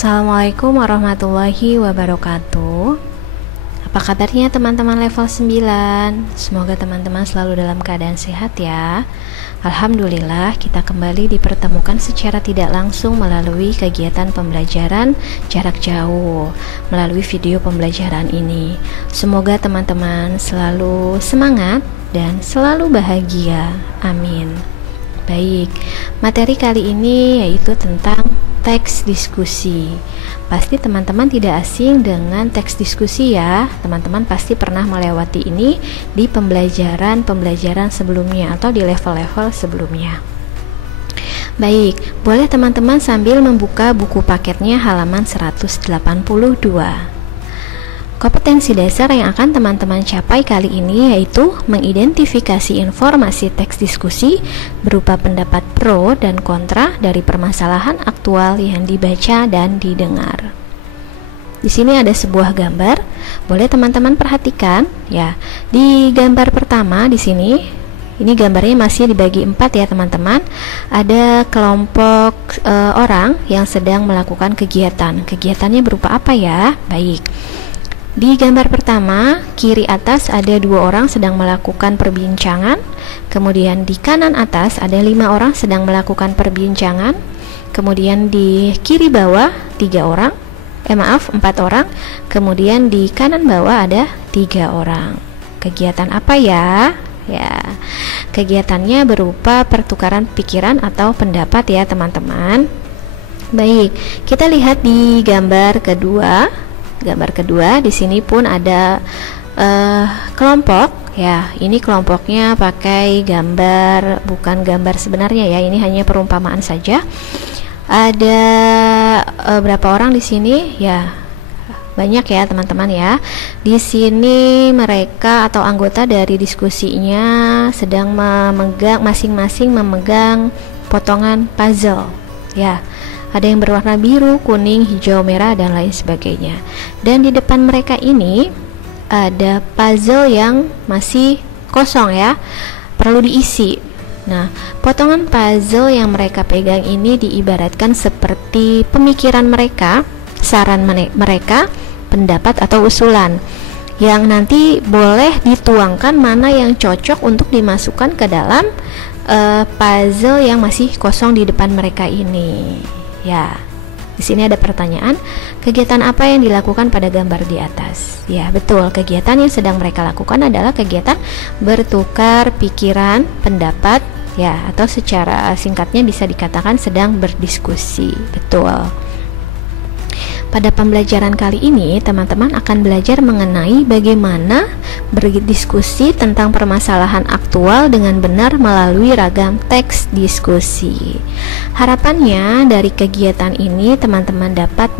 Assalamualaikum warahmatullahi wabarakatuh. Apa kabarnya teman-teman level 9? Semoga teman-teman selalu dalam keadaan sehat ya. Alhamdulillah kita kembali dipertemukan secara tidak langsung melalui kegiatan pembelajaran jarak jauh melalui video pembelajaran ini. Semoga teman-teman selalu semangat dan selalu bahagia. Amin. Baik, materi kali ini yaitu tentang teks diskusi. Pasti teman-teman tidak asing dengan teks diskusi ya. Teman-teman pasti pernah melewati ini di pembelajaran sebelumnya atau di level-level sebelumnya. Baik, boleh teman-teman sambil membuka buku paketnya halaman 182. Kompetensi dasar yang akan teman-teman capai kali ini yaitu mengidentifikasi informasi teks diskusi berupa pendapat pro dan kontra dari permasalahan aktual yang dibaca dan didengar. Di sini ada sebuah gambar, boleh teman-teman perhatikan ya. Di gambar pertama di sini, ini gambarnya masih dibagi 4 ya teman-teman. Ada kelompok orang yang sedang melakukan kegiatan. Kegiatannya berupa apa ya? Baik. Di gambar pertama, kiri atas ada 2 orang sedang melakukan perbincangan. Kemudian di kanan atas ada 5 orang sedang melakukan perbincangan. Kemudian di kiri bawah 4 orang. Kemudian di kanan bawah ada 3 orang. Kegiatan apa ya? Ya, kegiatannya berupa pertukaran pikiran atau pendapat ya teman-teman. Baik, kita lihat di gambar kedua. Gambar kedua di sini pun ada kelompok ya. Ini kelompoknya pakai gambar, bukan gambar sebenarnya ya. Ini hanya perumpamaan saja. Ada berapa orang di sini ya? Banyak ya teman-teman ya. Di sini mereka atau anggota dari diskusinya sedang masing-masing memegang potongan puzzle ya. Ada yang berwarna biru, kuning, hijau, merah, dan lain sebagainya. Dan di depan mereka ini ada puzzle yang masih kosong ya, perlu diisi. Nah, potongan puzzle yang mereka pegang ini diibaratkan seperti pemikiran mereka, saran mereka, pendapat atau usulan yang nanti boleh dituangkan mana yang cocok untuk dimasukkan ke dalam puzzle yang masih kosong di depan mereka ini. Ya, di sini ada pertanyaan, kegiatan apa yang dilakukan pada gambar di atas? Ya, betul, kegiatan yang sedang mereka lakukan adalah kegiatan bertukar pikiran, pendapat, ya, atau secara singkatnya bisa dikatakan sedang berdiskusi. Betul. Pada pembelajaran kali ini, teman-teman akan belajar mengenai bagaimana berdiskusi tentang permasalahan aktual dengan benar melalui ragam teks diskusi. Harapannya dari kegiatan ini, teman-teman dapat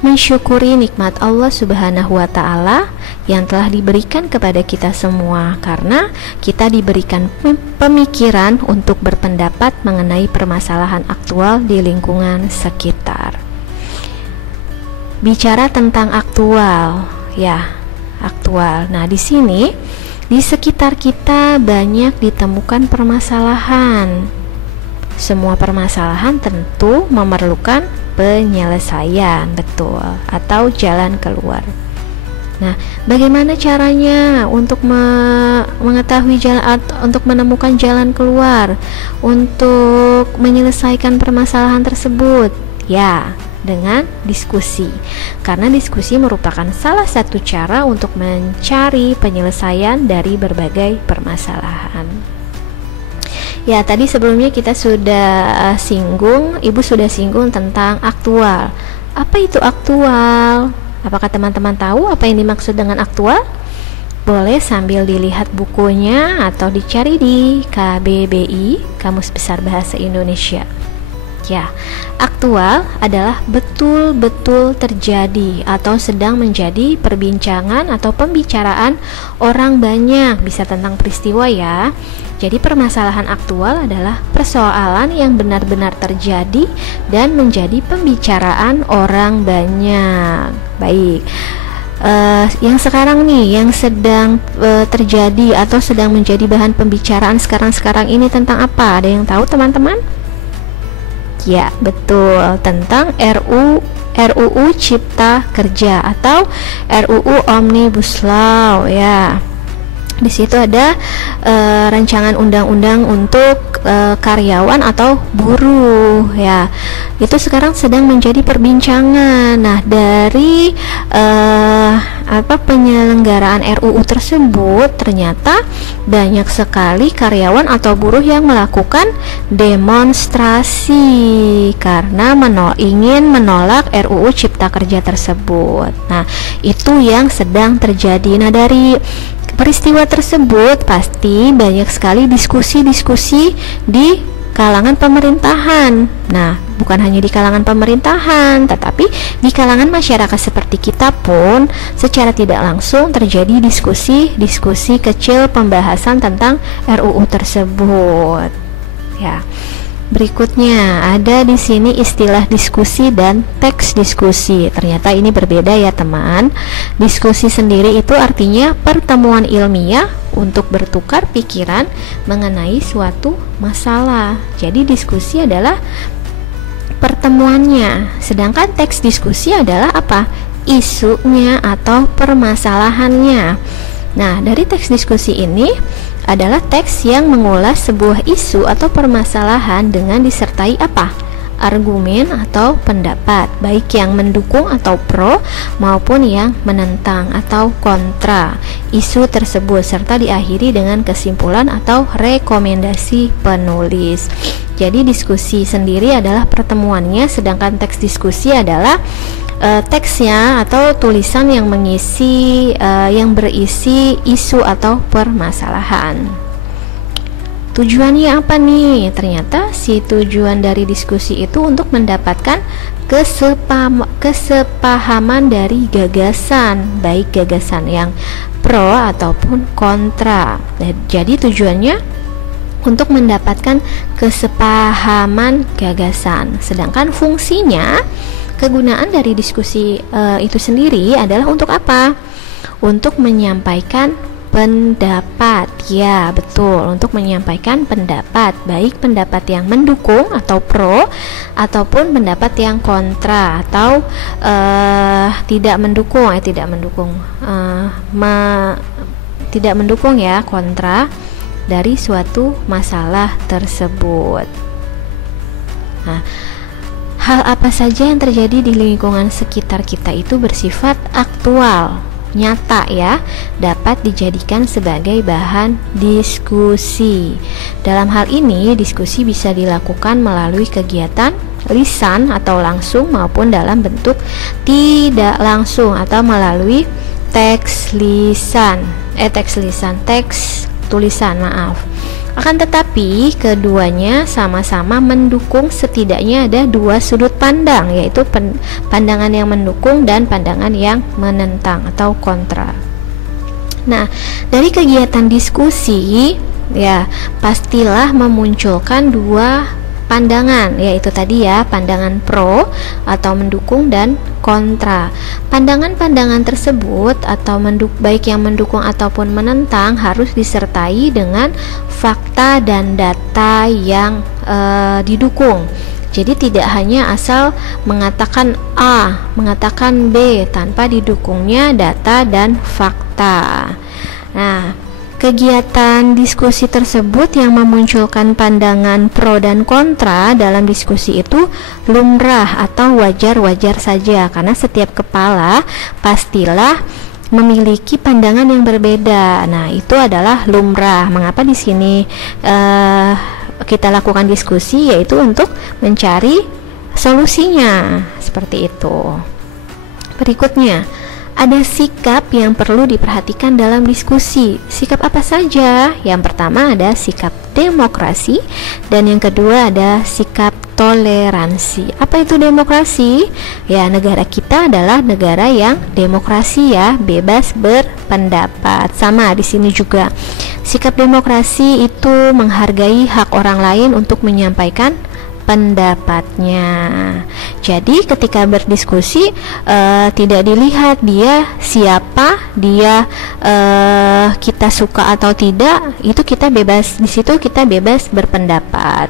mensyukuri nikmat Allah Subhanahu wa Ta'ala yang telah diberikan kepada kita semua, karena kita diberikan pemikiran untuk berpendapat mengenai permasalahan aktual di lingkungan sekitar. Bicara tentang aktual, ya, aktual. Nah, di sini di sekitar kita banyak ditemukan permasalahan. Semua permasalahan tentu memerlukan penyelesaian, betul, atau jalan keluar. Nah, bagaimana caranya untuk mengetahui jalan, untuk menemukan jalan keluar, untuk menyelesaikan permasalahan tersebut? Ya, dengan diskusi, karena diskusi merupakan salah satu cara untuk mencari penyelesaian dari berbagai permasalahan. Ya, tadi sebelumnya kita sudah Ibu sudah singgung tentang aktual. Apa itu aktual? Apakah teman-teman tahu apa yang dimaksud dengan aktual? Boleh sambil dilihat bukunya atau dicari di KBBI, Kamus Besar Bahasa Indonesia. Ya, aktual adalah betul-betul terjadi atau sedang menjadi perbincangan atau pembicaraan orang banyak, bisa tentang peristiwa ya. Jadi permasalahan aktual adalah persoalan yang benar-benar terjadi dan menjadi pembicaraan orang banyak. Baik, yang sekarang nih, yang sedang terjadi atau sedang menjadi bahan pembicaraan sekarang ini tentang apa? Ada yang tahu teman-teman? Ya, betul, tentang RUU Cipta Kerja atau RUU Omnibus Law ya. Di situ ada rancangan undang-undang untuk karyawan atau buruh ya. Itu sekarang sedang menjadi perbincangan. Nah, dari penyelenggaraan RUU tersebut ternyata banyak sekali karyawan atau buruh yang melakukan demonstrasi karena ingin menolak RUU Cipta Kerja tersebut. Nah, itu yang sedang terjadi. Nah, dari peristiwa tersebut pasti banyak sekali diskusi-diskusi di kalangan pemerintahan. Nah, bukan hanya di kalangan pemerintahan, tetapi di kalangan masyarakat seperti kita pun secara tidak langsung terjadi diskusi-diskusi kecil pembahasan tentang RUU tersebut. Ya. Berikutnya ada di sini istilah diskusi dan teks diskusi. Ternyata ini berbeda ya teman. Diskusi sendiri itu artinya pertemuan ilmiah untuk bertukar pikiran mengenai suatu masalah. Jadi diskusi adalah pertemuannya. Sedangkan teks diskusi adalah apa? Isunya atau permasalahannya. Nah, dari teks diskusi ini adalah teks yang mengulas sebuah isu atau permasalahan dengan disertai apa? Argumen atau pendapat, baik yang mendukung atau pro maupun yang menentang atau kontra isu tersebut, serta diakhiri dengan kesimpulan atau rekomendasi penulis. Jadi diskusi sendiri adalah pertemuannya, sedangkan teks diskusi adalah teksnya atau tulisan yang yang berisi isu atau permasalahan. Tujuannya apa nih? Ternyata si tujuan dari diskusi itu untuk mendapatkan kesepahaman dari gagasan, baik gagasan yang pro ataupun kontra. Jadi tujuannya untuk mendapatkan kesepahaman gagasan. Sedangkan fungsinya, kegunaan dari diskusi itu sendiri adalah untuk apa? Untuk menyampaikan pendapat. Ya, betul, untuk menyampaikan pendapat, baik pendapat yang mendukung atau pro ataupun pendapat yang kontra atau tidak mendukung ya, kontra dari suatu masalah tersebut. Nah, hal apa saja yang terjadi di lingkungan sekitar kita itu bersifat aktual, nyata ya, dapat dijadikan sebagai bahan diskusi. Dalam hal ini, diskusi bisa dilakukan melalui kegiatan lisan atau langsung maupun dalam bentuk tidak langsung atau melalui teks tulisan. Akan tetapi keduanya sama-sama mendukung, setidaknya ada dua sudut pandang, yaitu pandangan yang mendukung dan pandangan yang menentang atau kontra. Nah, dari kegiatan diskusi ya pastilah memunculkan dua pandangan, yaitu tadi ya, pandangan pro atau mendukung dan kontra. Pandangan-pandangan tersebut atau baik yang mendukung ataupun menentang harus disertai dengan fakta dan data yang didukung. Jadi tidak hanya asal mengatakan A, mengatakan B tanpa didukungnya data dan fakta. Nah, kegiatan diskusi tersebut yang memunculkan pandangan pro dan kontra dalam diskusi itu lumrah atau wajar-wajar saja, karena setiap kepala pastilah memiliki pandangan yang berbeda. Nah, itu adalah lumrah. Mengapa di sini kita lakukan diskusi, yaitu untuk mencari solusinya, seperti itu. Berikutnya, ada sikap yang perlu diperhatikan dalam diskusi. Sikap apa saja? Yang pertama ada sikap demokrasi, dan yang kedua ada sikap toleransi. Apa itu demokrasi? Ya, negara kita adalah negara yang demokrasi ya, bebas berpendapat. Sama di sini juga. Sikap demokrasi itu menghargai hak orang lain untuk menyampaikan pendapatnya. Jadi ketika berdiskusi tidak dilihat dia siapa, dia kita suka atau tidak, itu kita bebas, di situ kita bebas berpendapat.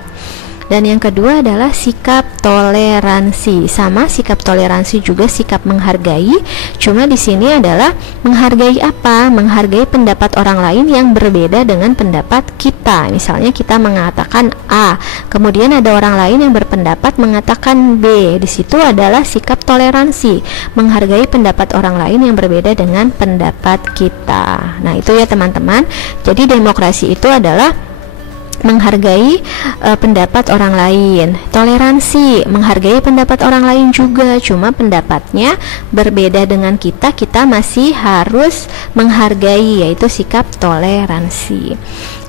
Dan yang kedua adalah sikap toleransi. Sama, sikap toleransi juga sikap menghargai. Cuma di sini adalah menghargai apa? Menghargai pendapat orang lain yang berbeda dengan pendapat kita. Misalnya kita mengatakan A, kemudian ada orang lain yang berpendapat mengatakan B. Di situ adalah sikap toleransi, menghargai pendapat orang lain yang berbeda dengan pendapat kita. Nah, itu ya teman-teman. Jadi demokrasi itu adalah menghargai pendapat orang lain. Toleransi, menghargai pendapat orang lain juga, cuma pendapatnya berbeda dengan kita, kita masih harus menghargai, yaitu sikap toleransi.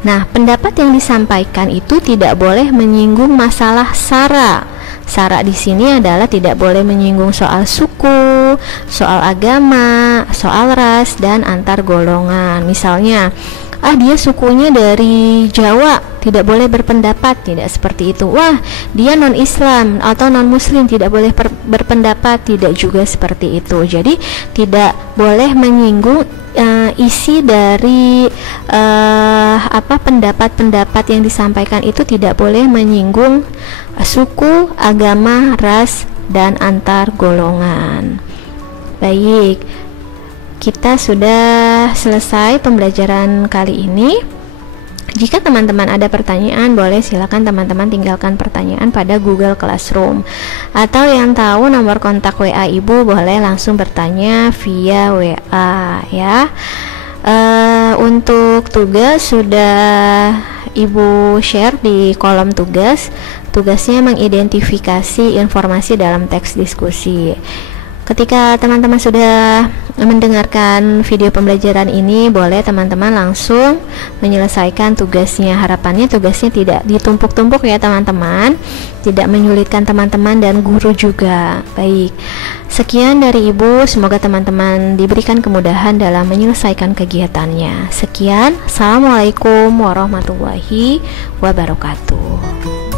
Nah, pendapat yang disampaikan itu tidak boleh menyinggung masalah sara. Sara di sini adalah tidak boleh menyinggung soal suku, soal agama, soal ras, dan antar golongan. Misalnya, dia sukunya dari Jawa, tidak boleh berpendapat, tidak seperti itu. Wah, dia non-Islam atau non-Muslim, tidak boleh berpendapat, tidak juga seperti itu. Jadi tidak boleh menyinggung isi dari pendapat-pendapat yang disampaikan itu, tidak boleh menyinggung suku, agama, ras, dan antar golongan. Baik, kita sudah selesai pembelajaran kali ini. Jika teman-teman ada pertanyaan, boleh silakan teman-teman tinggalkan pertanyaan pada Google Classroom. Atau yang tahu nomor kontak WA Ibu, boleh langsung bertanya via WA ya. Untuk tugas sudah Ibu share di kolom tugas. Tugasnya mengidentifikasi informasi dalam teks diskusi. Ketika teman-teman sudah mendengarkan video pembelajaran ini, boleh teman-teman langsung menyelesaikan tugasnya. Harapannya tugasnya tidak ditumpuk-tumpuk ya teman-teman, tidak menyulitkan teman-teman dan guru juga. Baik, sekian dari Ibu, semoga teman-teman diberikan kemudahan dalam menyelesaikan kegiatannya. Sekian, Assalamualaikum warahmatullahi wabarakatuh.